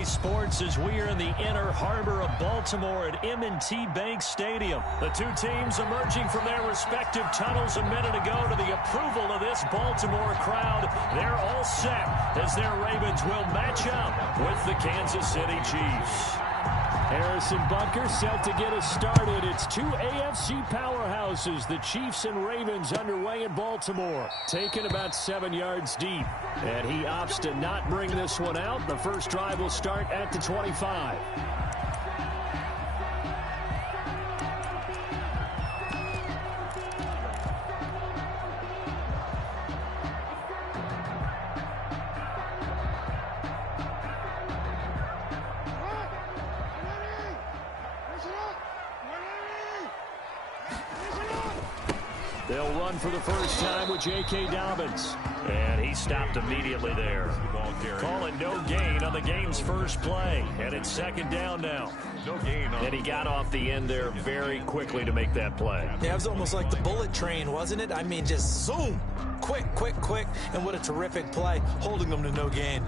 EA Sports as we are in the inner harbor of Baltimore at M&T Bank Stadium. The two teams emerging from their respective tunnels a minute ago to the approval of this Baltimore crowd. They're all set as their Ravens will match up with the Kansas City Chiefs. Harrison Bunker set to get us started. It's two AFC powerhouses, the Chiefs and Ravens, underway in Baltimore. Taken about 7 yards deep. And he opts to not bring this one out. The first drive will start at the 25. They'll run for the first time with J.K. Dobbins. And he stopped immediately there. Call it no gain on the game's first play. And it's second down now. No gain. And he got off the end there very quickly to make that play. Yeah, it was almost like the bullet train, wasn't it? I mean, just zoom. Quick, quick, quick. And what a terrific play, holding them to no gain.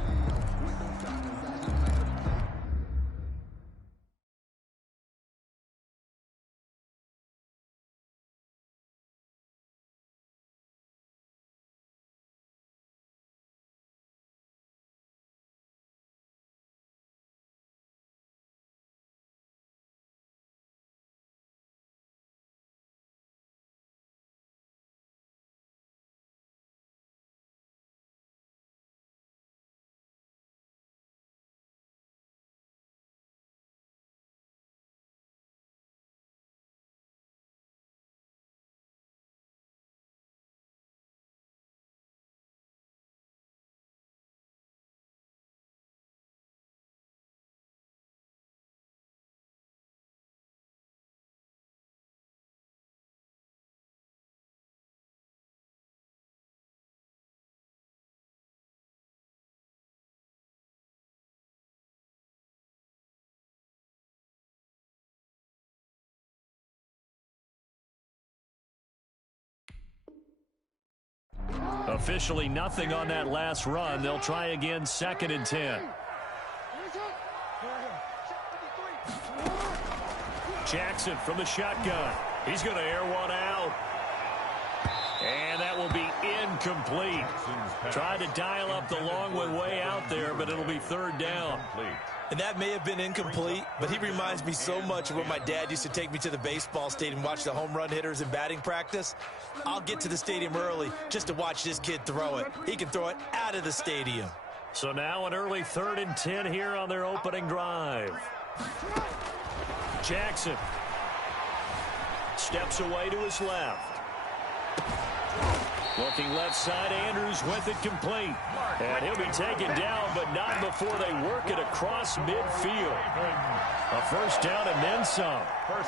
Officially nothing on that last run. They'll try again, 2nd and 10. Jackson from the shotgun. He's going to air one out. And that will be incomplete. Tried to dial up the long one way out there, but it'll be 3rd down. And that may have been incomplete, but he reminds me so much of when my dad used to take me to the baseball stadium and watch the home run hitters in batting practice. I'll get to the stadium early just to watch this kid throw it. He can throw it out of the stadium. So now an early 3rd and 10 here on their opening drive. Jackson steps away to his left. Looking left side, Andrews with it complete. And he'll be taken down, but not before they work it across midfield. A first down and then some.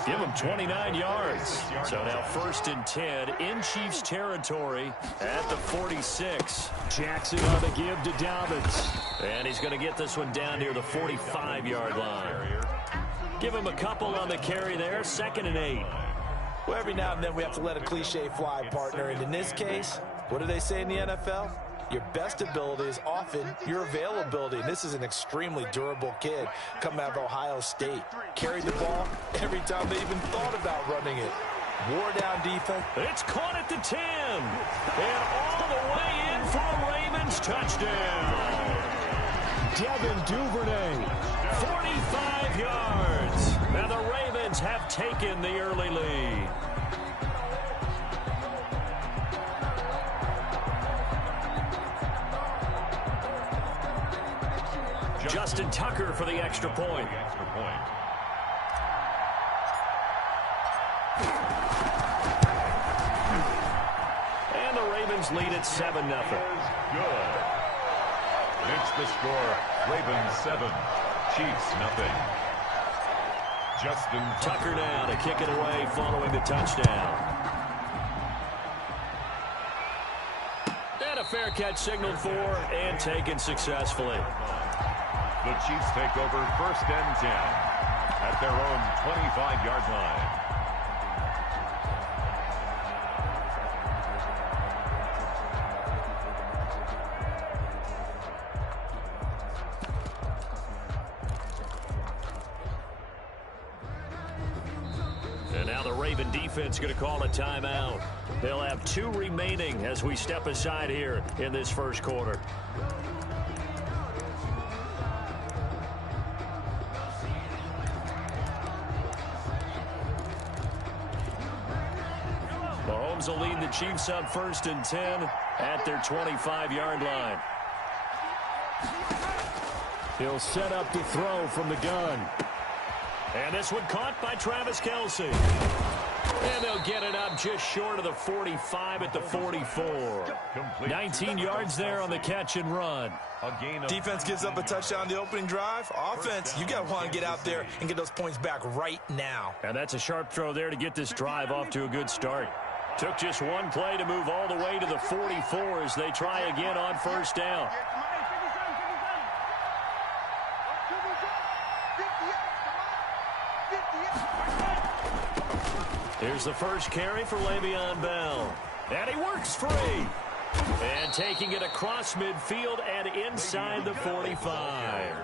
Give him 29 yards. So now 1st and 10 in Chiefs territory at the 46. Jackson on the give to Dobbins. And he's going to get this one down near the 45-yard line. Give him a couple on the carry there, 2nd and 8. Well, every now and then we have to let a cliche fly, partner. And in this case, what do they say in the NFL? Your best ability is often your availability. And this is an extremely durable kid coming out of Ohio State. Carried the ball every time they even thought about running it. Wore down defense. It's caught at the 10. And all the way in for a Ravens touchdown. Devin Duvernay, 45 yards. Now the Ravens have taken the early lead. Justin Tucker for the extra point. And the Ravens lead at 7-0. Good. It's the score. Ravens 7, Chiefs 0. Justin Tucker now to kick it away following the touchdown. And a fair catch signaled for and taken successfully. The Chiefs take over 1st and 10 at their own 25-yard line. the Raven defense going to call a timeout. They'll have 2 remaining as we step aside here in this first quarter. Mahomes will lead the Chiefs on 1st and 10 at their 25-yard line. He'll set up to throw from the gun. And this one caught by Travis Kelce. And they'll get it up just short of the 45 at the 44. 19 yards there on the catch and run. Defense gives up a touchdown the opening drive. Offense, you got to want to get out there and get those points back right now. And that's a sharp throw there to get this drive off to a good start. Took just one play to move all the way to the 44 as they try again on 1st down. Here's the first carry for Le'Veon Bell. And he works free. And taking it across midfield and inside the 45.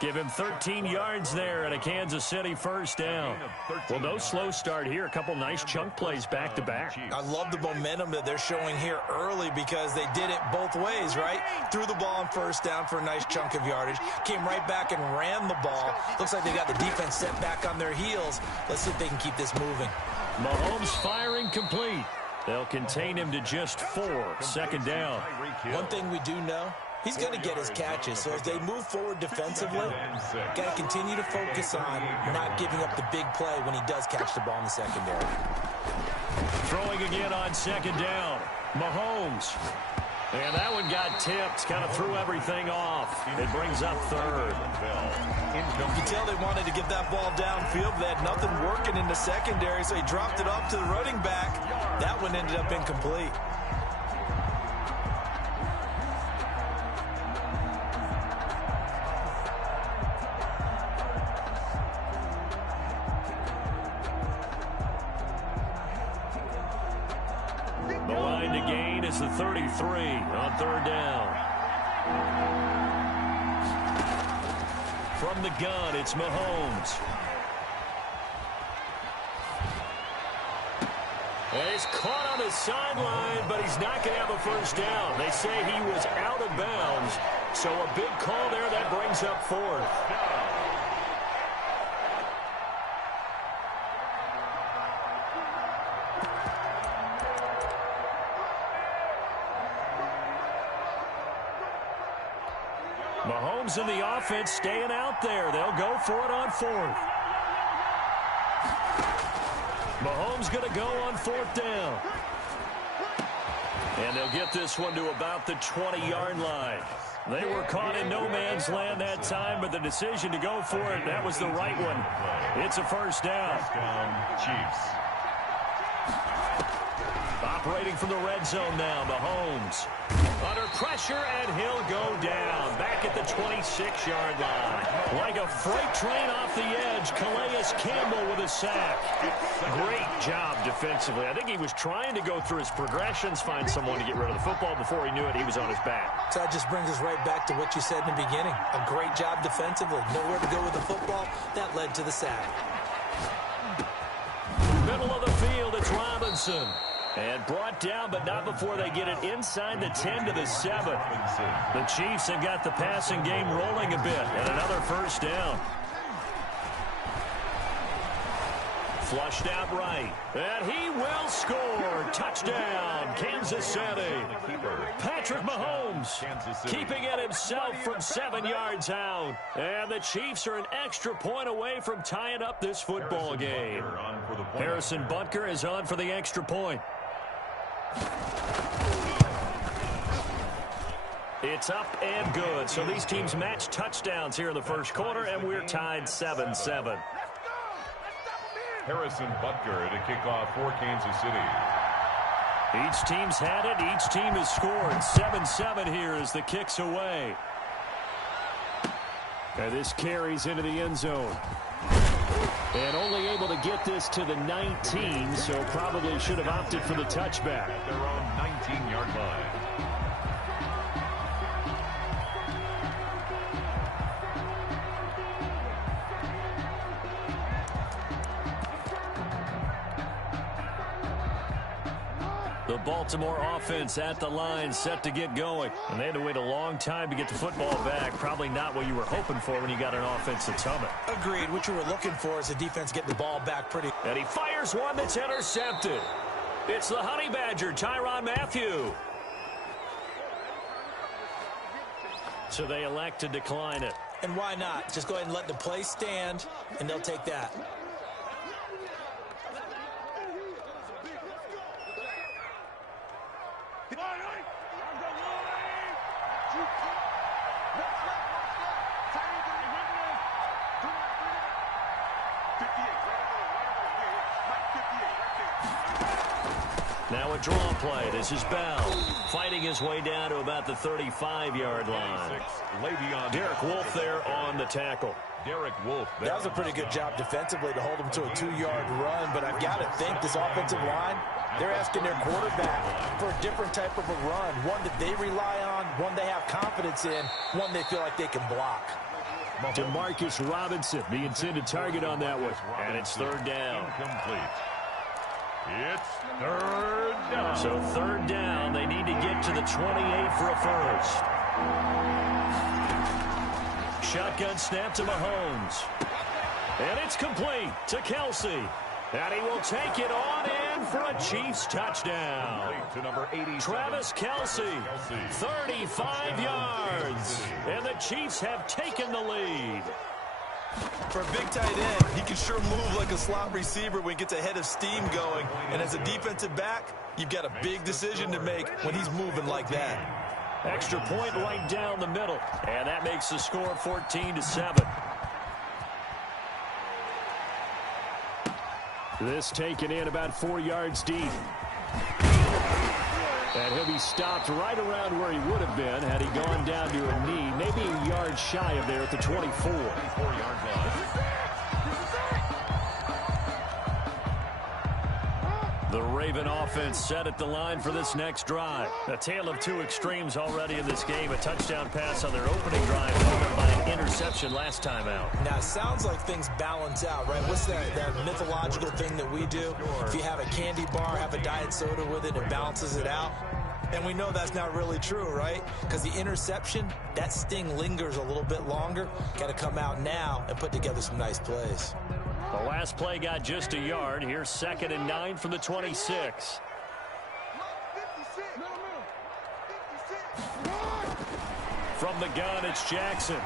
Give him 13 yards there and a Kansas City first down. Well, no slow start here. A couple nice chunk plays back-to-back. I love the momentum that they're showing here early because they did it both ways, right? Threw the ball on 1st down for a nice chunk of yardage. Came right back and ran the ball. Looks like they got the defense set back on their heels. Let's see if they can keep this moving. Mahomes firing complete. They'll contain him to just 4. 2nd down. One thing we do know, he's going to get his catches. So as they move forward defensively, got to continue to focus on not giving up the big play when he does catch the ball in the secondary. Throwing again on 2nd down. Mahomes. And that one got tipped. Kind of threw everything off. It brings up 3rd. You can tell they wanted to get that ball downfield. They had nothing working in the secondary, so he dropped it off to the running back. That one ended up incomplete. The line to gain is the 33 on 3rd down. From the gun, it's Mahomes. And he's caught on the sideline, but he's not going to have a first down. They say he was out of bounds, so a big call there that brings up 4th. Mahomes and the offense staying out there. They'll go for it on 4th. Mahomes going to go on 4th down. And they'll get this one to about the 20-yard line. They were caught in no man's land that time, but the decision to go for it, that was the right one. It's a first down. Chiefs. Operating from the red zone now, Mahomes. Under pressure, and he'll go down. Back at the 26-yard line. Like a freight train off the edge, Calais Campbell with a sack. Great job defensively. I think he was trying to go through his progressions, find someone to get rid of the football. Before he knew it, he was on his back. So that just brings us right back to what you said in the beginning. A great job defensively. Nowhere to go with the football. That led to the sack. Middle of the field, it's Robinson. And brought down, but not before they get it inside the 10 to the 7. The Chiefs have got the passing game rolling a bit, and another first down. Flushed out right. And he will score. Touchdown, Kansas City. Patrick Mahomes keeping it himself from 7 yards out. And the Chiefs are an extra point away from tying up this football game. Harrison Butker is on for the extra point. It's up and good. So these teams match touchdowns here in the first quarter, and we're tied 7-7. Harrison Butker to kick off for Kansas City. Each team's had it. Each team has scored. 7-7 here as the kick's away. And this carries into the end zone. And only able to get this to the 19, so probably should have opted for the touchback. At their own 19-yard line. The Baltimore offense at the line, set to get going. And they had to wait a long time to get the football back. Probably not what you were hoping for when you got an offense that's humming. Agreed. What you were looking for is the defense getting the ball back pretty. And he fires one that's intercepted. It's the Honey Badger, Tyrann Mathieu. So they elect to decline it. And why not? Just go ahead and let the play stand, and they'll take that. Now a draw play. This is Bell fighting his way down to about the 35-yard line. Derek Wolfe there on the tackle. Derek Wolfe. That was a pretty good job defensively to hold him to a 2-yard run, but I've got to think this offensive line, they're asking their quarterback for a different type of a run, one that they rely on, one they have confidence in, one they feel like they can block. Demarcus Robinson, the intended target on that one, and it's third down. Incomplete. It's third down. So third down, they need to get to the 28 for a first. Shotgun snap to Mahomes. And it's complete to Kelsey. And he will take it on in for a Chiefs touchdown. To number 80, Travis Kelsey, 35 yards. And the Chiefs have taken the lead. For a big tight end, he can sure move like a slot receiver when he gets a head of steam going. And as a defensive back, you've got a big decision to make when he's moving like that. Extra point right down the middle. And that makes the score 14-7. This taken in about 4 yards deep. And he'll be stopped right around where he would have been had he gone down to a knee, maybe a yard shy of there at the 24. 24-yard line. The Raven offense set at the line for this next drive. A tale of two extremes already in this game. A touchdown pass on their opening drive, followed by an interception last time out. Now, it sounds like things balance out, right? What's that mythological thing that we do? If you have a candy bar, have a diet soda with it, it balances it out. And we know that's not really true, right? Because the interception, that sting lingers a little bit longer. Got to come out now and put together some nice plays. The last play got just a yard. Here's 2nd and 9 from the 26. From the gun, it's Jackson.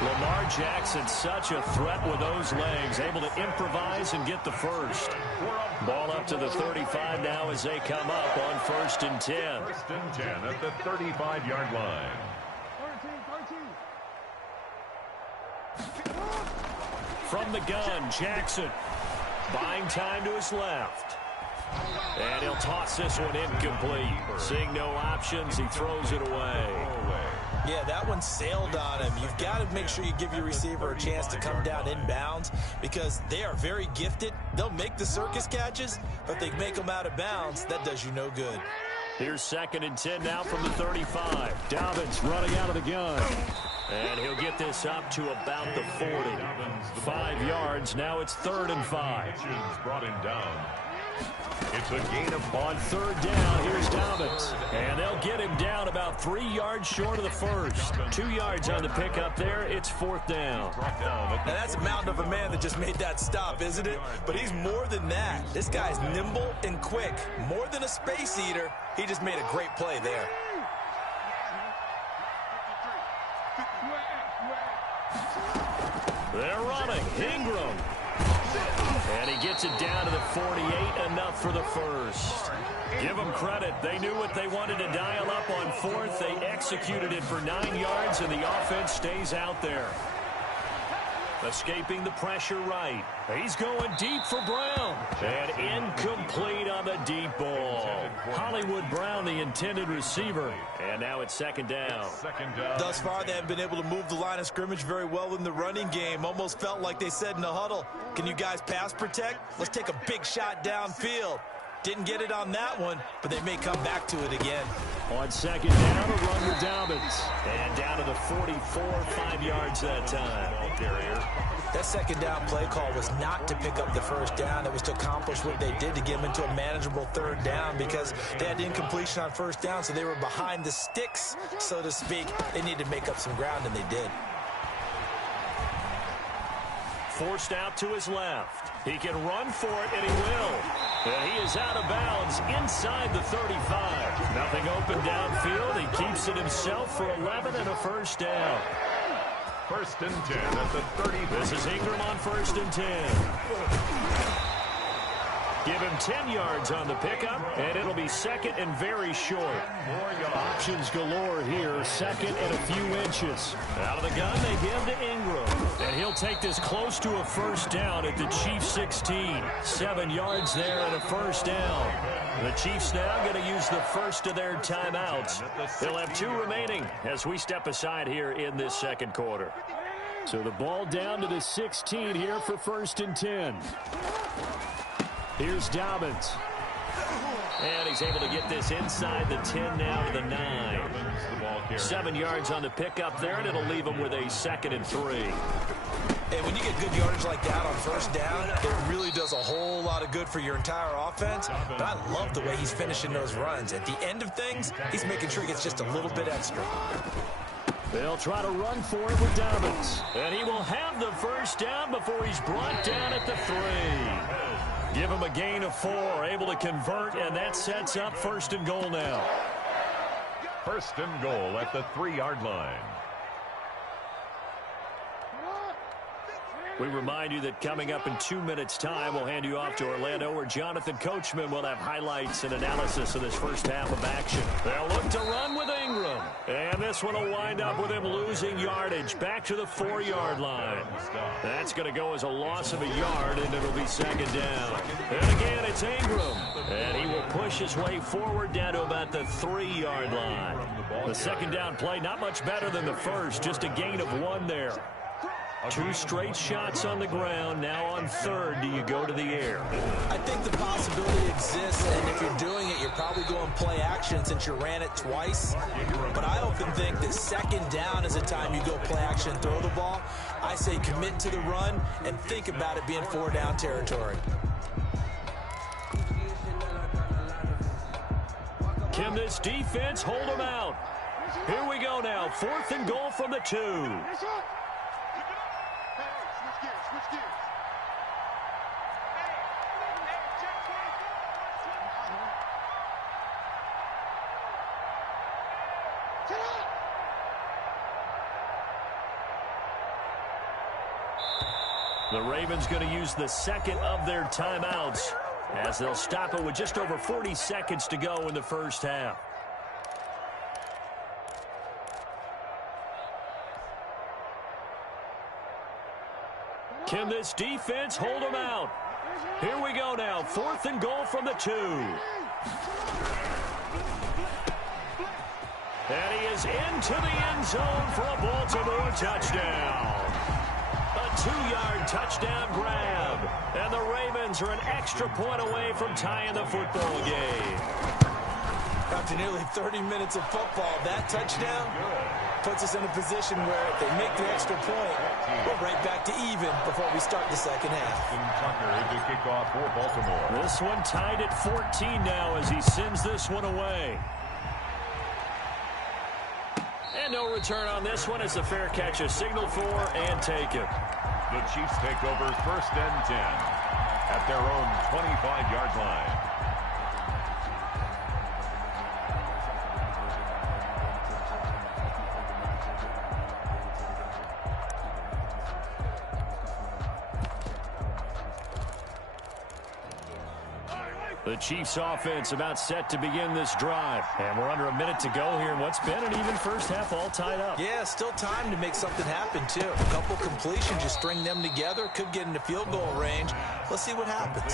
Lamar Jackson, such a threat with those legs, able to improvise and get the first. Ball up to the 35 now as they come up on 1st and 10. 1st and 10 at the 35-yard line. From the gun, Jackson. Buying time to his left. And he'll toss this one incomplete. Seeing no options, he throws it away. Yeah, that one sailed on him. You've got to make sure you give your receiver a chance to come down inbounds because they are very gifted. They'll make the circus catches, but they make them out of bounds. That does you no good. Here's 2nd and 10 now from the 35. Dobbins running out of the gun. And he'll get this up to about the 40. 5 yards. Now it's 3rd and 5. Brought him down. It's a gain of on 3rd down. Here's Dobbins. And they'll get him down about 3 yards short of the first. 2 yards on the pickup there. It's 4th down. Now that's a mountain of a man that just made that stop, isn't it? But he's more than that. This guy's nimble and quick. More than a space eater. He just made a great play there. They're running. Ingram. And he gets it down to the 48, enough for the first. Give them credit. They knew what they wanted to dial up on 4th. They executed it for 9 yards, and the offense stays out there. Escaping the pressure right. He's going deep for Brown. And incomplete on the deep ball. Hollywood Brown, the intended receiver. And now it's 2nd down. Thus far, they haven't been able to move the line of scrimmage very well in the running game. Almost felt like they said in the huddle, can you guys pass protect? Let's take a big shot downfield. Didn't get it on that one, but they may come back to it again. On second down, a run with Dobbins. And down to the 44, 5 yards that time. That second down play call was not to pick up the first down. It was to accomplish what they did to get them into a manageable third down because they had incompletion on first down, so they were behind the sticks, so to speak. They needed to make up some ground, and they did. Forced out to his left. He can run for it, and he will. And he is out of bounds inside the 35. Nothing open downfield. He keeps it himself for 11 and a first down. First and 10 at the 30. This is Ingram on first and 10. Give him 10 yards on the pickup, and it'll be second and very short. Options galore here, second and a few inches. Out of the gun, they give to Ingram. And he'll take this close to a first down at the Chiefs 16. 7 yards there and a first down. The Chiefs now going to use the first of their timeouts. They'll have 2 remaining as we step aside here in this second quarter. So the ball down to the 16 here for first and 10. Here's Dobbins. And he's able to get this inside the 10 now to the 9. 7 yards on the pickup there, and it'll leave him with a second and 3. And when you get good yardage like that on first down, it really does a whole lot of good for your entire offense. But I love the way he's finishing those runs. At the end of things, he's making sure he gets just a little bit extra. They'll try to run for it with Dobbins. And he will have the first down before he's brought down at the 3. Give him a gain of 4, able to convert, and that sets up first and goal now. First and goal at the 3-yard line. We remind you that coming up in 2 minutes' time, we'll hand you off to Orlando, where Jonathan Coachman will have highlights and analysis of this first half of action. They'll look to run with Ingram. And this one will wind up with him losing yardage back to the 4-yard line. That's going to go as a loss of a yard, and it'll be second down. And again, it's Ingram. And he will push his way forward down to about the 3-yard line. The second down play, not much better than the first, just a gain of 1 there. 2 straight shots on the ground. Now on third, do you go to the air? I think the possibility exists, and if you're doing it, you're probably going play action since you ran it twice. But I often think that second down is a time you go play action, throw the ball. I say commit to the run and think about it being 4-down territory. Can this defense hold them out? Here we go now. 4th and goal from the 2. The Ravens going to use the second of their timeouts as they'll stop it with just over 40 seconds to go in the first half. Can this defense hold them out? Here we go now. 4th and goal from the 2. And he is into the end zone for a Baltimore touchdown. A 2-yard touchdown grab. And the Ravens are an extra point away from tying the football game. After nearly 30 minutes of football, that touchdown puts us in a position where if they make the extra point, we're right back to even before we start the second half. Tucker, the kickoff for Baltimore. This one tied at 14 now as he sends this one away. And no return on this one as the fair catch is signaled for and taken. The Chiefs take over first and 10 at their own 25-yard line. The Chiefs offense about set to begin this drive. And we're under a minute to go here in what's been an even first half, all tied up. Yeah, still time to make something happen, too. A couple completions, you string them together, could get into field goal range. Let's see what happens.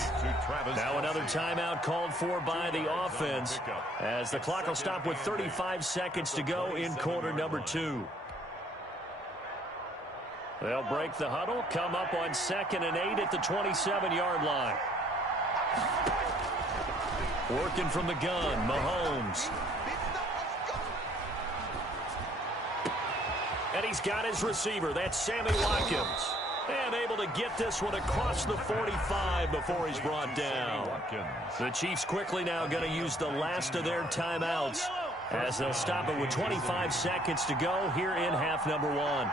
Now another timeout called for by the offense as the clock will stop with 35 seconds to go in quarter number 2. They'll break the huddle, come up on 2nd and 8 at the 27-yard line. Working from the gun, Mahomes. And he's got his receiver. That's Sammy Watkins. And able to get this one across the 45 before he's brought down. The Chiefs quickly now going to use the last of their timeouts as they'll stop it with 25 seconds to go here in half number one.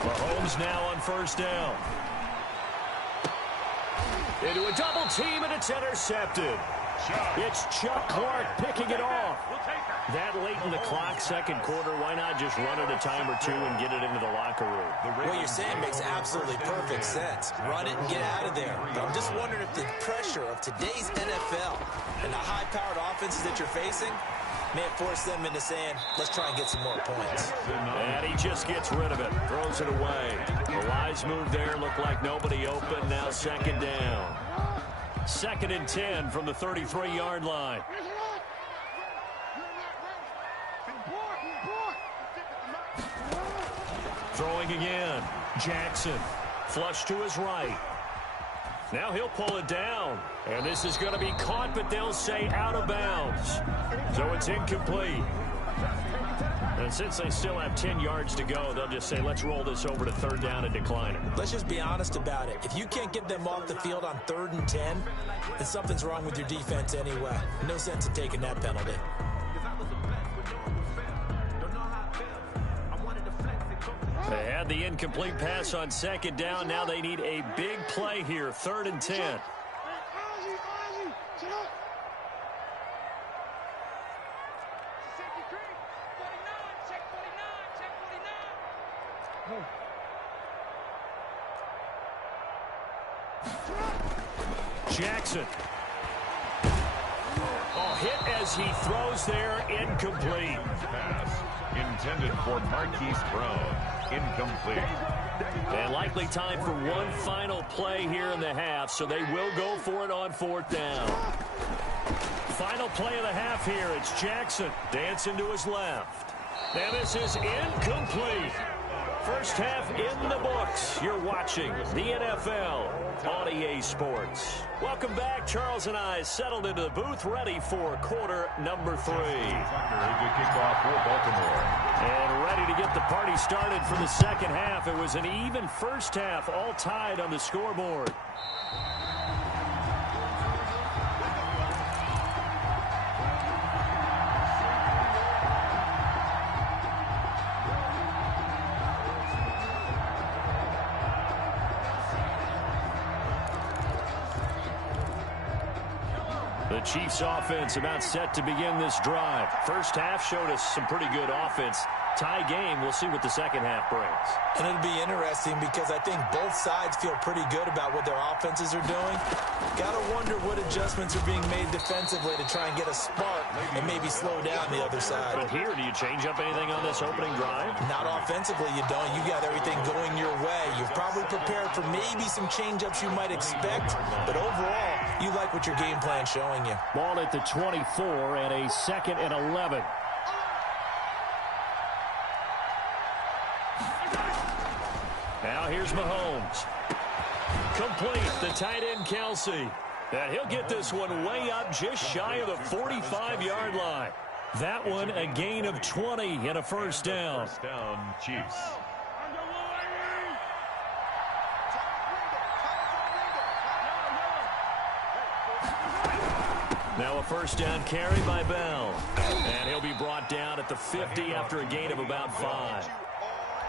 Mahomes now on first down. Into a double team, and it's intercepted. It's Chuck Clark picking it off. That late in the clock, second quarter, why not just run it a time or two and get it into the locker room? What you're saying makes absolutely perfect sense. Run it and get out of there. But I'm just wondering if the pressure of today's NFL and the high-powered offenses that you're facing may have forced them into saying, let's try and get some more points. And he just gets rid of it, throws it away. The wise move there, looked like nobody open, now second down. 2nd and 10 from the 33-yard line. Throwing again. Jackson. Flush to his right. Now he'll pull it down. And this is going to be caught, but they'll say out of bounds. So it's incomplete. And since they still have 10 yards to go, they'll just say, let's roll this over to third down and decline it. Let's just be honest about it. If you can't get them off the field on 3rd and 10, then something's wrong with your defense anyway. No sense in taking that penalty. They had the incomplete pass on second down. Now they need a big play here, 3rd and 10. Jackson. Oh, hit as he throws there, incomplete. Pass intended for Marquise Brown. Incomplete. And likely time for one final play here in the half, so they will go for it on 4th down. Final play of the half here. It's Jackson dancing to his left. Now this is incomplete. First half in the books. You're watching the NFL on EA Sports. Welcome back. Charles and I settled into the booth, ready for quarter number 3. The kickoff for Baltimore. And ready to get the party started for the second half. It was an even first half, all tied on the scoreboard. The Chiefs offense about set to begin this drive. First half showed us some pretty good offense. Tie game. We'll see what the second half brings. And it'll be interesting because I think both sides feel pretty good about what their offenses are doing. Got to wonder what adjustments are being made defensively to try and get a spark and maybe slow down the other side. But here, do you change up anything on this opening drive? Not offensively, you don't. You got everything going your way. You're probably prepared for maybe some change-ups you might expect, but overall, you like what your game plan's showing you. Ball at the 24 and a 2nd and 11. Now here's Mahomes. Complete, the tight end Kelsey. And he'll get this one way up just shy of the 45-yard line. That one a gain of 20 and a first down. First down, Chiefs. Now a first down carry by Bell. And he'll be brought down at the 50 after a gain of about 5.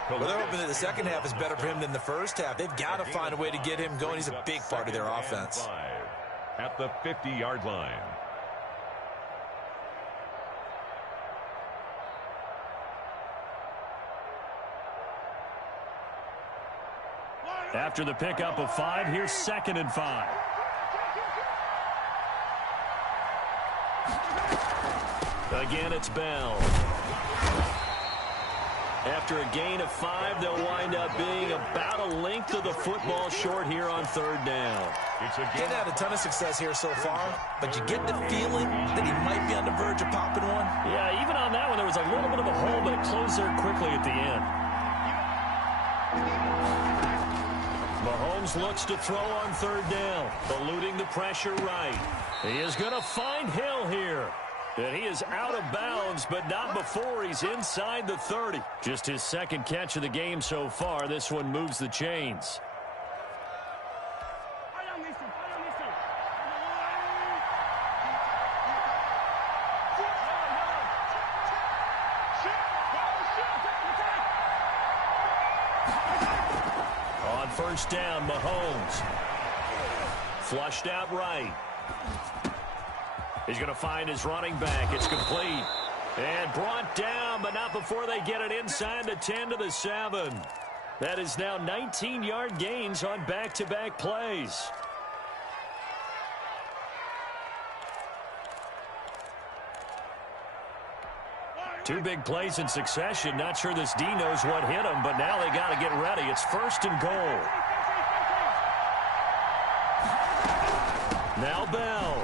Well, they're hoping that the second half is better for him than the first half. They've got to find a way to get him going. He's a big part of their offense. At the 50-yard line. After the pickup of 5, here's 2nd and 5. Again, it's Bell. After a gain of 5, they'll wind up being about a length of the football short here on 3rd down. Getting had a ton of success here so far, but you get the feeling that he might be on the verge of popping one. Yeah, even on that one, there was a little bit of a hole, but it closed there quickly at the end. Mahomes looks to throw on third down, eluding the pressure right. He is going to find Hill here. And he is out of bounds, but not before he's inside the 30. Just his second catch of the game so far. This one moves the chains. On first down, Mahomes. Flushed out right. He's going to find his running back. It's complete. And brought down, but not before they get it inside the 10 to the 7. That is now 19-yard gains on back-to-back plays. Two big plays in succession. Not sure this D knows what hit him, but now they got to get ready. It's first and goal. Now Bell.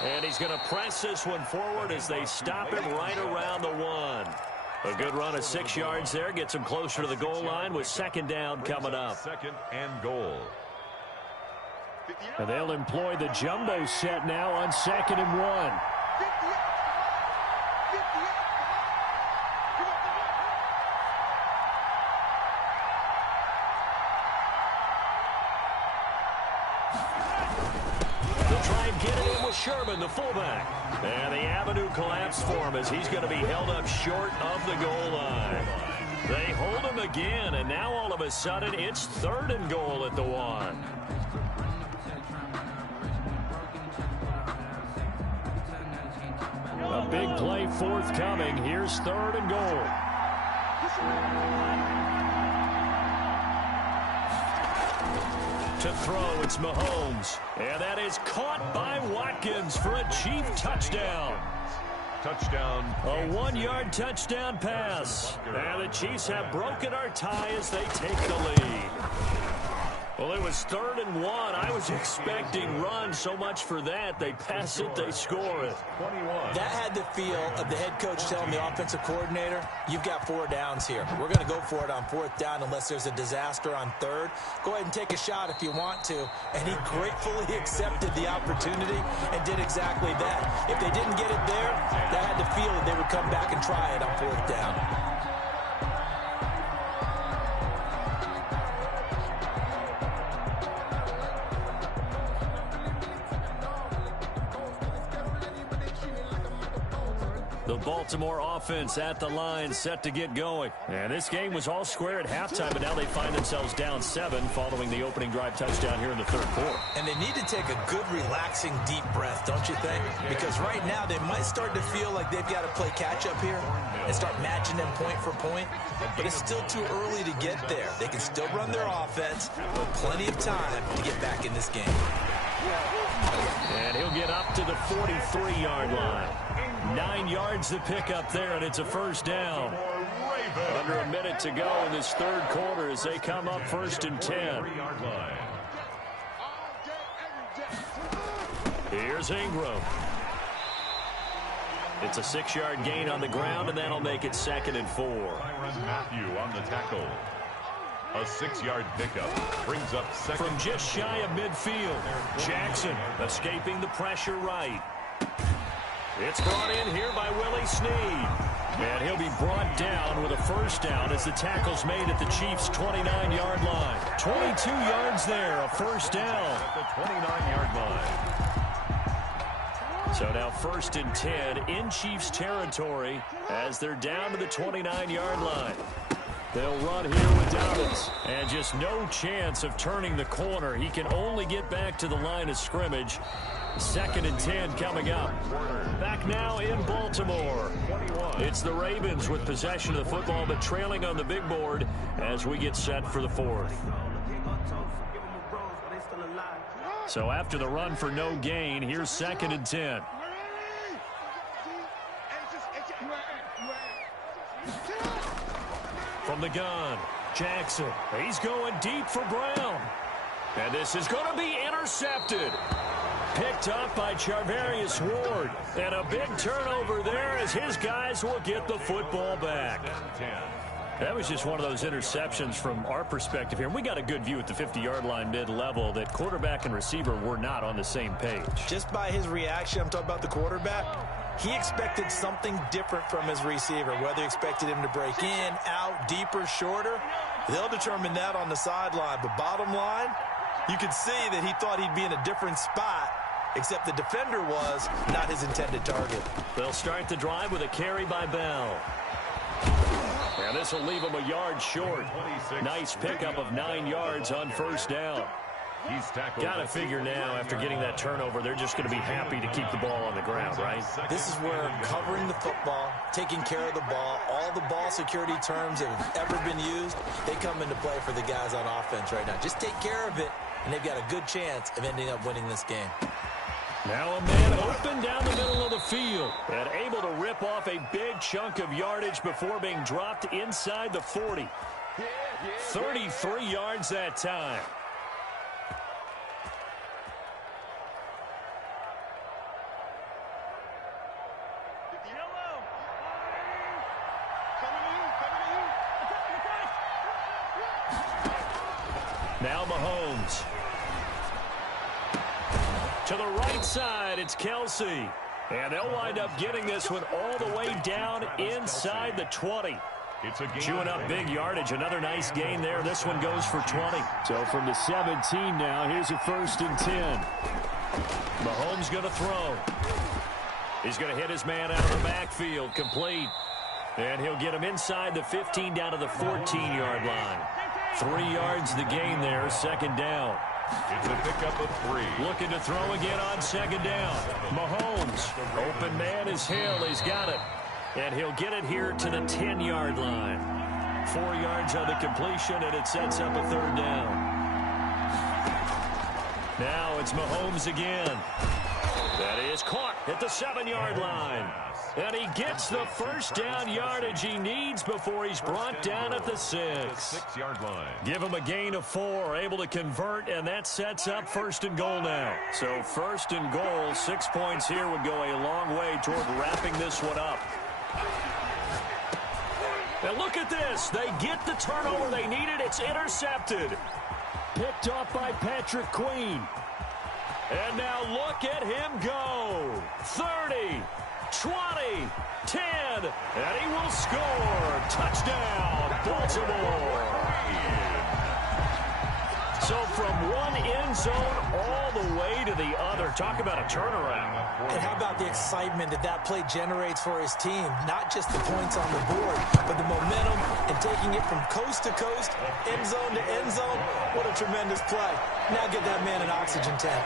And he's going to press this one forward as they stop him right around the 1. A good run of 6 yards there. Gets him closer to the goal line with second down coming up. Second and goal. And they'll employ the jumbo set now on second and 1. Sherman, the fullback. And the avenue collapsed for him as he's going to be held up short of the goal line. They hold him again, and now all of a sudden it's third and goal at the 1. A big play forthcoming. Here's third and goal. To throw, it's Mahomes. And that is caught by Watkins for a Chief touchdown. Touchdown. A 1-yard touchdown pass. And the Chiefs have broken our tie as they take the lead. Well, it was third and 1. I was expecting run. So much for that. They pass it, they score it. 21. That had the feel of the head coach telling the offensive coordinator, you've got 4 downs here. We're going to go for it on 4th down unless there's a disaster on 3rd. Go ahead and take a shot if you want to. And he gratefully accepted the opportunity and did exactly that. If they didn't get it there, that had the feel that they would come back and try it on 4th down. The Baltimore offense at the line, set to get going. And this game was all square at halftime, but now they find themselves down 7 following the opening drive touchdown here in the 3rd quarter. And they need to take a good, relaxing, deep breath, don't you think? Because right now they might start to feel like they've got to play catch-up here and start matching them point for point. But it's still too early to get there. They can still run their offense with plenty of time to get back in this game. And he'll get up to the 43-yard line. 9 yards to pick up there, and it's a first down. Under a minute to go in this 3rd quarter as they come up first and 10. Here's Ingram. It's a 6-yard gain on the ground, and that'll make it 2nd and 4. Matthew on the tackle. A 6-yard pickup brings up second. From just shy of midfield, Jackson escaping the pressure right. It's brought in here by Willie Snead. And he'll be brought down with a first down as the tackle's made at the Chiefs' 29-yard line. 22 yards there, a first down. At the 29-yard line. So now first and 10 in Chiefs territory as they're down to the 29-yard line. They'll run here with Dobbins. And just no chance of turning the corner. He can only get back to the line of scrimmage. 2nd and 10 coming up. Back now in Baltimore. It's the Ravens with possession of the football, but trailing on the big board as we get set for the 4th. So after the run for no gain, here's 2nd and 10. From the gun, Jackson. He's going deep for Brown. And this is going to be intercepted. Picked up by Charvarius Ward. And a big turnover there as his guys will get the football back. That was just one of those interceptions from our perspective here. We got a good view at the 50-yard line mid-level that quarterback and receiver were not on the same page. Just by his reaction, I'm talking about the quarterback, he expected something different from his receiver, whether he expected him to break in, out, deeper, shorter. They'll determine that on the sideline. But bottom line, you could see that he thought he'd be in a different spot, except the defender was not his intended target. They'll start the drive with a carry by Bell. And this will leave him a yard short. Nice pickup of 9 yards on first down. Got to figure now, after getting that turnover, they're just going to be happy to keep the ball on the ground, right? This is where covering the football, taking care of the ball, all the ball security terms that have ever been used, they come into play for the guys on offense right now. Just take care of it, and they've got a good chance of ending up winning this game. Now a man open down the middle of the field and able to rip off a big chunk of yardage before being dropped inside the 40. 33 yards that time. Now Mahomes. To the right side, it's Kelsey. And they'll wind up getting this one all the way down inside the 20. Chewing up big yardage. Another nice gain there. This one goes for 20. So from the 17 now, here's a 1st and 10. Mahomes going to throw. He's going to hit his man out of the backfield. Complete. And he'll get him inside the 15 down to the 14-yard line. 3 yards the gain there, 2nd down. It's a pickup of 3. Looking to throw again on 2nd down. Mahomes. Open man is Hill. He's got it. And he'll get it here to the 10-yard line. 4 yards on the completion, and it sets up a 3rd down. Now it's Mahomes again. That is caught at the 7-yard line. And he gets the 1st down yardage he needs before he's brought down at the 6. 6-yard line. Give him a gain of 4, able to convert, and that sets up 1st and goal now. So 1st and goal, 6 points here would go a long way toward wrapping this one up. And look at this. They get the turnover they needed. It's intercepted. Picked off by Patrick Queen. And now look at him go. 30, 20, 10, and he will score. Touchdown, Baltimore. So from one end zone all the way to the other. Talk about a turnaround. And how about the excitement that play generates for his team? Not just the points on the board, but the momentum and taking it from coast to coast, end zone to end zone. What a tremendous play. Now get that man an oxygen tank.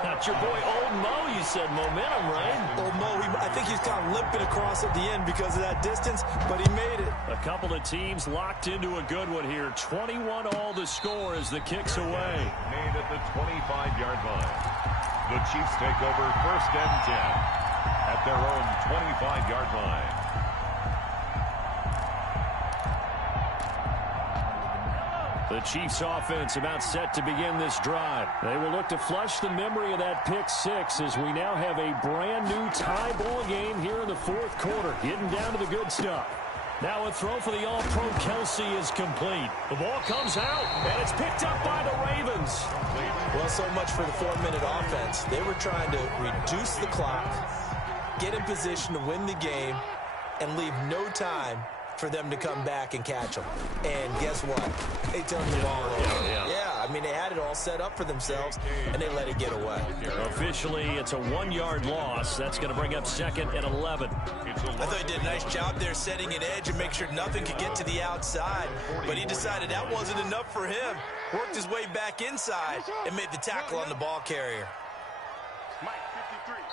That's your boy Old Mo, you said. Momentum, right? Old Mo, I think he's kind of limping across at the end because of that distance, but he made it. A couple of teams locked into a good one here. 21 all the score as the kick's away. Made at the 25-yard line. The Chiefs take over 1st and 10 at their own 25-yard line. The Chiefs offense about set to begin this drive. They will look to flush the memory of that pick 6 as we now have a brand new tie ball game here in the 4th quarter. Getting down to the good stuff. Now a throw for the All-Pro Kelsey is complete. The ball comes out, and it's picked up by the Ravens. Well, so much for the 4-minute offense. They were trying to reduce the clock, get in position to win the game, and leave no time for them to come back and catch them. And guess what? They turned the ball over. Yeah, I mean, they had it all set up for themselves, and they let it get away. Officially, it's a 1-yard loss. That's going to bring up 2nd and 11. I thought he did a nice job there setting an edge and make sure nothing could get to the outside. But he decided that wasn't enough for him. Worked his way back inside and made the tackle on the ball carrier.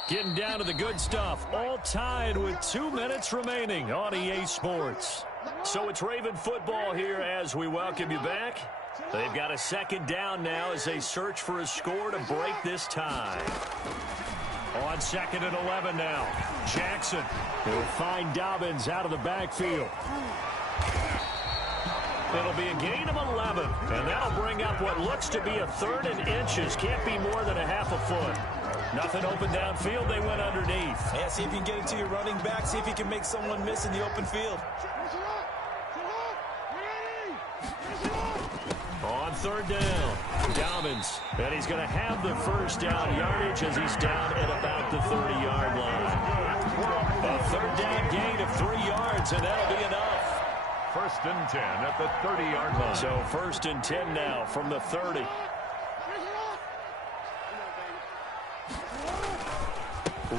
Getting down to the good stuff. All tied with 2 minutes remaining on EA Sports. So it's Raven football here as we welcome you back. They've got a 2nd down now as they search for a score to break this tie. On 2nd and 11 now. Jackson will find Dobbins out of the backfield. It'll be a gain of 11, and that'll bring up what looks to be a 3rd and inches. Can't be more than a half a foot. Nothing open downfield. They went underneath. Yeah, see if you can get it to your running back. See if you can make someone miss in the open field. On third down, Dobbins. And he's going to have the first down yardage as he's down at about the 30-yard line. A third down gain of 3 yards, and that'll be enough. First and 10 at the 30-yard line. So first and 10 now from the 30.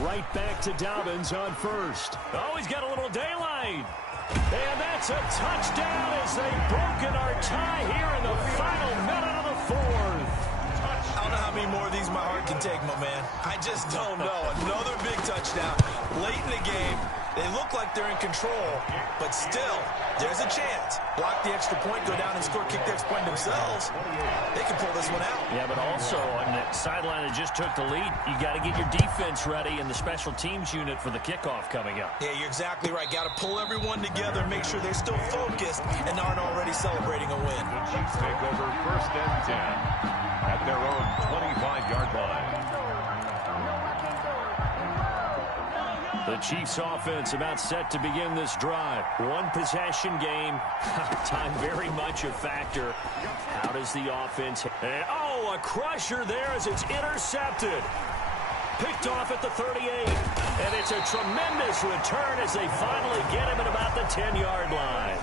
Right back to Dobbins on first. Oh, he's got a little daylight. And that's a touchdown as they've broken our tie here in the final minute of the fourth. I don't know how many more of these my heart can take, my man. I just don't know. Another big touchdown late in the game. They look like they're in control, but still, there's a chance. Block the extra point, go down and score, kick the extra point themselves. They can pull this one out. Yeah, but also on the sideline that just took the lead, you got to get your defense ready and the special teams unit for the kickoff coming up. Yeah, you're exactly right. Got to pull everyone together and make sure they're still focused and aren't already celebrating a win. The Chiefs take over first and 10 at their own 25-yard line. The Chiefs offense about set to begin this drive. One possession game. Time very much a factor. How does the offense... And, oh, a crusher there as it's intercepted. Picked off at the 38. And it's a tremendous return as they finally get him at about the 10-yard line.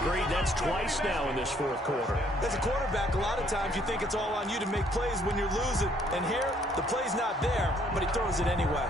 Agreed, that's twice now in this fourth quarter. As a quarterback, a lot of times you think it's all on you to make plays when you're losing. And here, the play's not there, but he throws it anyway.